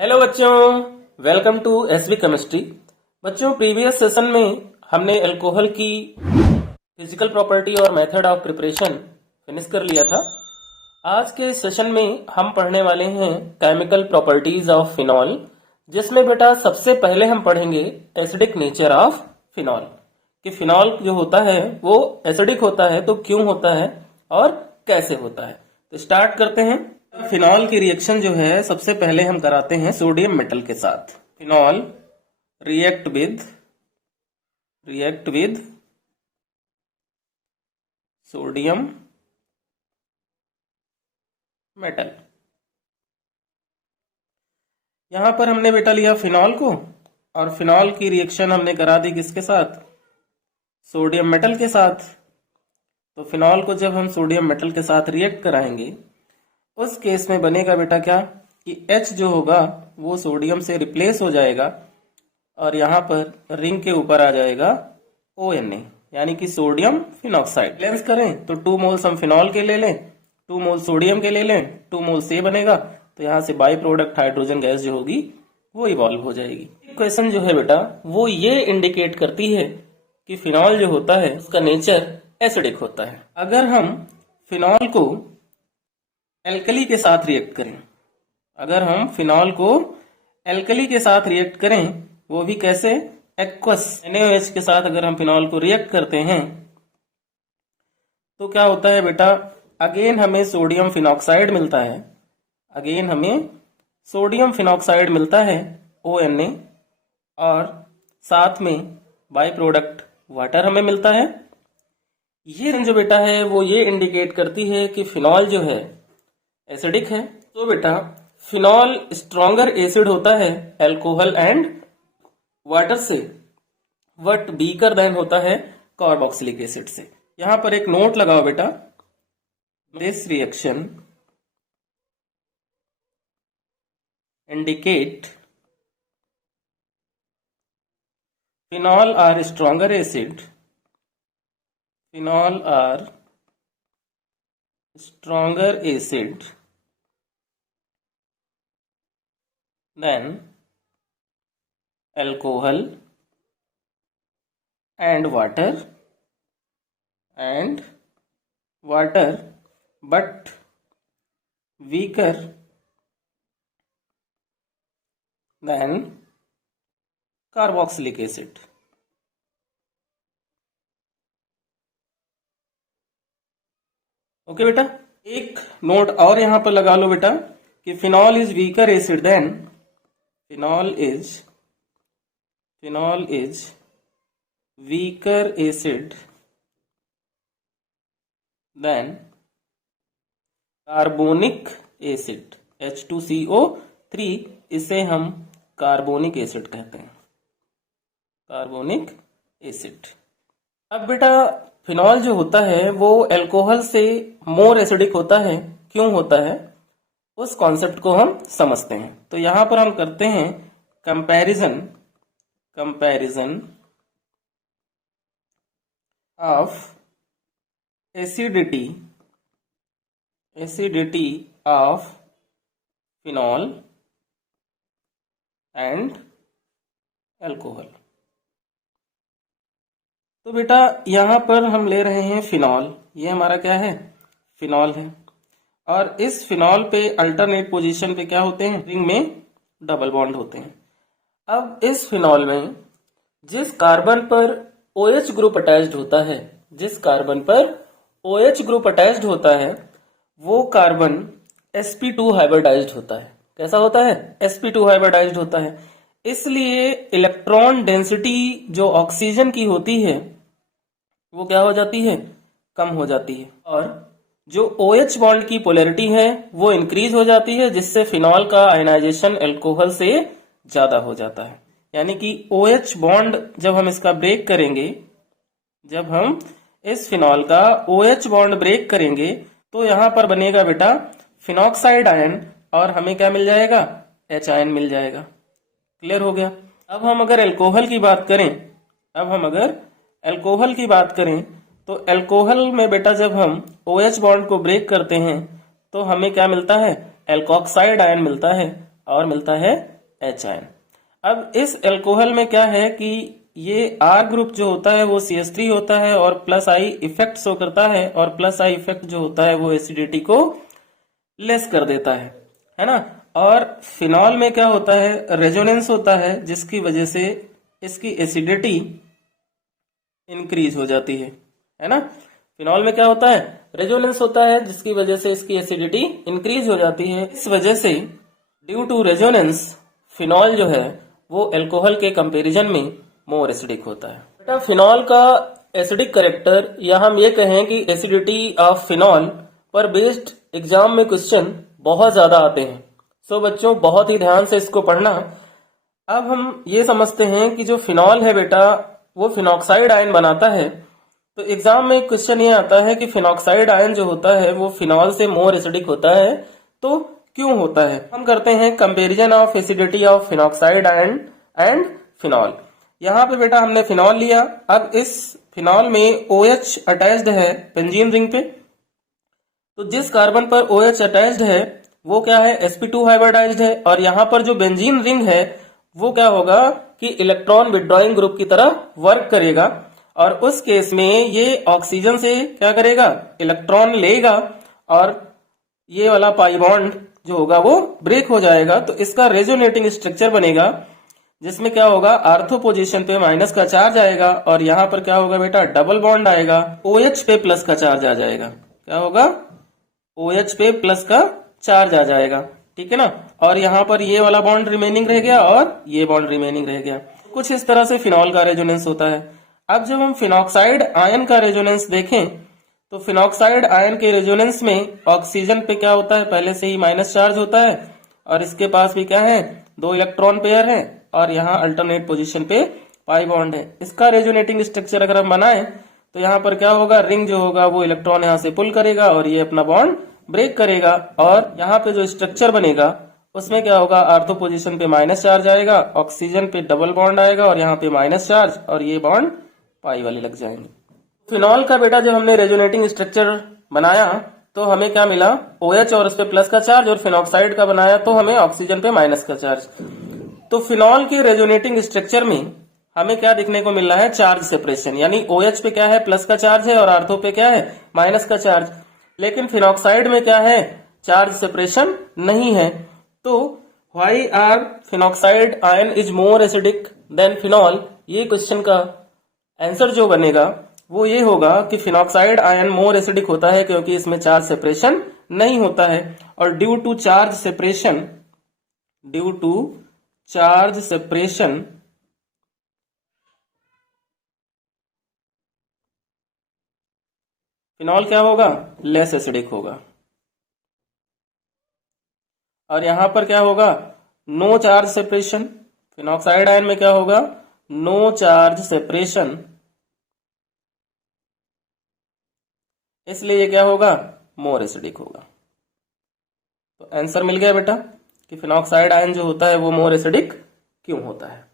Hello बच्चों, welcome to SV chemistry. बच्चों, previous session में हमने अल्कोहल की फिजिकल प्रॉपर्टी और मेथड ऑफ प्रिपरेशन फिनिश कर लिया था। आज के सेशन में हम पढ़ने वाले हैं केमिकल प्रॉपर्टीज ऑफ फिनॉल, जिसमें बेटा सबसे पहले हम पढ़ेंगे एसिडिक नेचर ऑफ फिनॉल कि फिनॉल जो होता है वो एसिडिक होता है तो क्यों होता है और कैसे होता है। तो स्टार्ट करते हैं। फिनॉल की रिएक्शन जो है सबसे पहले हम कराते हैं सोडियम मेटल के साथ। Phenol react with sodium metal. यहां पर हमने बेटा लिया फिनॉल को और फिनॉल की रिएक्शन हमने करा दी किसके साथ? सोडियम मेटल के साथ। तो फिनॉल को जब हम सोडियम मेटल के साथ रिएक्ट कराएंगे उस केस में बनेगा बेटा क्या कि H जो होगा वो सोडियम से रिप्लेस हो जाएगा और यहाँ पर रिंग के ऊपर आ जाएगा ONA, यानी कि सोडियम फिनॉक्साइड। बैलेंस करें तो 2 मोल्स हम फिनॉल के ले लें, 2 मोल सोडियम के ले लें, 2 मोल से बनेगा तो यहाँ से बाई प्रोडक्ट हाइड्रोजन गैस जो होगी वो इवॉल्व हो जाएगी। क्वेश्चन जो है बेटा वो ये इंडिकेट करती है कि फिनॉल जो होता है उसका नेचर एसिडिक होता है। अगर हम फिनॉल को एल्कली के साथ रिएक्ट करें, अगर हम फिनॉल को एल्कली के साथ रिएक्ट करें, वो भी कैसे? एक्वस NaOH के साथ अगर हम फिनॉल को रिएक्ट करते हैं तो क्या होता है बेटा? अगेन हमें सोडियम फिनॉक्साइड मिलता है, अगेन हमें सोडियम फिनॉक्साइड मिलता है ONA, और साथ में बाई प्रोडक्ट वाटर हमें मिलता है। ये जो बेटा है वो ये इंडिकेट करती है कि फिनॉल जो है एसिडिक है। तो बेटा फिनॉल स्ट्रॉन्गर एसिड होता है अल्कोहल एंड वाटर से, बट वीकर देन होता है कार्बोक्सिलिक एसिड से। यहां पर एक नोट लगाओ बेटा, this reaction indicate phenol are stronger acid, phenol are stronger acid then alcohol and water but weaker than carboxylic acid। Okay बेटा, एक नोट और यहां पर लगा लो बेटा कि phenol is weaker acid than Phenol is weaker acid than carbonic acid H2CO3। इसे हम कार्बोनिक एसिड कहते हैं, कार्बोनिक एसिड। अब बेटा फिनॉल जो होता है वो अल्कोहल से मोर एसिडिक होता है। क्यों होता है उस कॉन्सेप्ट को हम समझते हैं। तो यहां पर हम करते हैं comparison of acidity of phenol and alcohol. तो बेटा यहां पर हम ले रहे हैं फिनॉल, ये हमारा क्या है? फिनॉल है, और इस फिनॉल पे अल्टरनेट पोजीशन पे क्या होते हैं? रिंग में डबल बॉन्ड होते हैं। अब इस फिनॉल में जिस कार्बन पर OH ग्रुप अटैच्ड होता है, जिस कार्बन पर OH ग्रुप अटैच्ड होता है वो कार्बन sp2 हाइब्रिडाइज्ड होता है। कैसा होता है? sp2 हाइब्रिडाइज्ड होता है। इसलिए इलेक्ट्रॉन डेंसिटी जो ऑक्सीजन की होती है वो क्या हो जाती है? कम हो जाती है, और जो OH बॉन्ड की पोलैरिटी है वो इंक्रीज हो जाती है, जिससे फिनॉल का आयनाइजेशन अल्कोहल से ज्यादा हो जाता है। यानी कि OH बॉन्ड जब हम इसका ब्रेक करेंगे, जब हम इस फिनॉल का OH बॉन्ड ब्रेक करेंगे तो यहां पर बनेगा बेटा फिनॉक्साइड आयन, और हमें क्या मिल जाएगा? H आयन मिल जाएगा। क्लियर हो गया? अब हम अगर अल्कोहल की बात करें, तो अल्कोहल में बेटा जब हम OH बॉन्ड को ब्रेक करते हैं तो हमें क्या मिलता है? एल्कोक्साइड आयन मिलता है, और मिलता है H आयन। अब इस एल्कोहल में क्या है कि ये R ग्रुप जो होता है वो CH3 होता है और प्लस I इफेक्ट शो करता है, और प्लस I इफेक्ट जो होता है वो एसिडिटी को लेस कर देता है ना। और फिनॉल में क्या होता है, रेजोनेंस होता है, जिसकी वजह से इसकी एसिडिटी इंक्रीज हो जाती है ना। फिनॉल में क्या होता है, रेजोनेंस होता है, जिसकी वजह से इसकी एसिडिटी इंक्रीज हो जाती है। इस वजह से ड्यू टू रेजोनेंस फिनॉल जो है वो एल्कोहल के कंपैरिजन में मोर एसिडिक होता है। बेटा फिनॉल का एसिडिक करेक्टर, या हम ये कहें कि एसिडिटी ऑफ फिनॉल पर बेस्ड एग्जाम में क्वेश्चन बहुत ज्यादा आते हैं। सो बच्चों बहुत ही ध्यान से इसको पढ़ना। अब हम ये समझते हैं कि जो फिनॉल है बेटा वो फिनॉक्साइड आयन बनाता है। तो एग्जाम में क्वेश्चन ये आता है कि फिनॉक्साइड आयन जो होता है वो फिनॉल से मोर एसिडिक होता है, तो क्यों होता है। हम करते हैं comparison of acidity of phenoxide ion and phenol. यहाँ पे बेटा हमने फिनॉल लिया। अब इस फिनॉल में OH अटैच्ड है बेंजीन रिंग पे, तो जिस कार्बन पर OH अटैच्ड है वो क्या है, sp2 हाइब्रिडाइज्ड है। और यहाँ पर जो बेंजीन रिंग है वो क्या होगा कि इलेक्ट्रॉन विड्रॉइंग ग्रुप की तरह वर्क करेगा, और उस केस में ये ऑक्सीजन से क्या करेगा, इलेक्ट्रॉन लेगा, और ये वाला पाई बॉन्ड जो होगा वो ब्रेक हो जाएगा। तो इसका रेजोनेटिंग स्ट्रक्चर बनेगा, जिसमें क्या होगा, आर्थो पोजीशन पे माइनस का चार्ज आएगा, और यहाँ पर क्या होगा बेटा, डबल बॉन्ड आएगा, OH पे प्लस का चार्ज आ जाएगा। क्या होगा, OH पे प्लस का चार्ज आ जाएगा, ठीक है ना। और यहाँ पर ये वाला बॉन्ड रिमेनिंग रह गया और ये बॉन्ड रिमेनिंग रह गया। कुछ इस तरह से फिनॉल का रेजोनेंस होता है। अब जब हम फिनॉक्साइड आयन का रेजोनेंस देखें तो फिनॉक्साइड आयन के रेजोनेंस में ऑक्सीजन पे क्या होता है, पहले से ही माइनस चार्ज होता है, और इसके पास भी क्या है, 2 इलेक्ट्रॉन पेयर है, और यहाँ अल्टरनेट पोजीशन पे पाई बॉन्ड है। इसका रेजोनेटिंग स्ट्रक्चर अगर हम बनाएं तो यहाँ पर क्या होगा, रिंग जो होगा वो इलेक्ट्रॉन यहाँ से पुल करेगा और ये अपना बॉन्ड ब्रेक करेगा, और यहाँ पे जो स्ट्रक्चर बनेगा उसमें क्या होगा, आर्थो पोजीशन पे माइनस चार्ज आएगा, ऑक्सीजन पे डबल बॉन्ड आएगा, और यहाँ पे माइनस चार्ज, और ये बॉन्ड पाई वाले लग जाएंगे। फिनॉल का बेटा जब हमने रेजोनेटिंग स्ट्रक्चर बनाया तो हमें क्या मिला, OH और उस पे प्लस का चार्ज, और फिनॉक्साइड का बनाया तो हमें ऑक्सीजन पे माइनस का चार्ज। तो फिनॉल के रेजोनेटिंग स्ट्रक्चर में हमें क्या देखने को मिल रहा है, चार्ज सेपरेशन, यानी OH पे क्या है, प्लस का चार्ज है, और आर्थो पे क्या है, माइनस का चार्ज। लेकिन फिनॉक्साइड में क्या है, चार्ज सेपरेशन नहीं है। तो why are phenoxide ion is more acidic than phenol, ये क्वेश्चन का आंसर जो बनेगा वो ये होगा कि फिनॉक्साइड आयन मोर एसिडिक होता है क्योंकि इसमें चार्ज सेपरेशन नहीं होता है, और due to charge separation phenol क्या होगा, लेस एसिडिक होगा। और यहां पर क्या होगा, no charge separation, phenoxide ion में क्या होगा, नो चार्ज सेपरेशन, इसलिए ये क्या होगा, मोर एसिडिक होगा। तो आंसर मिल गया बेटा कि फिनॉक्साइड आयन जो होता है वो मोर एसिडिक क्यों होता है।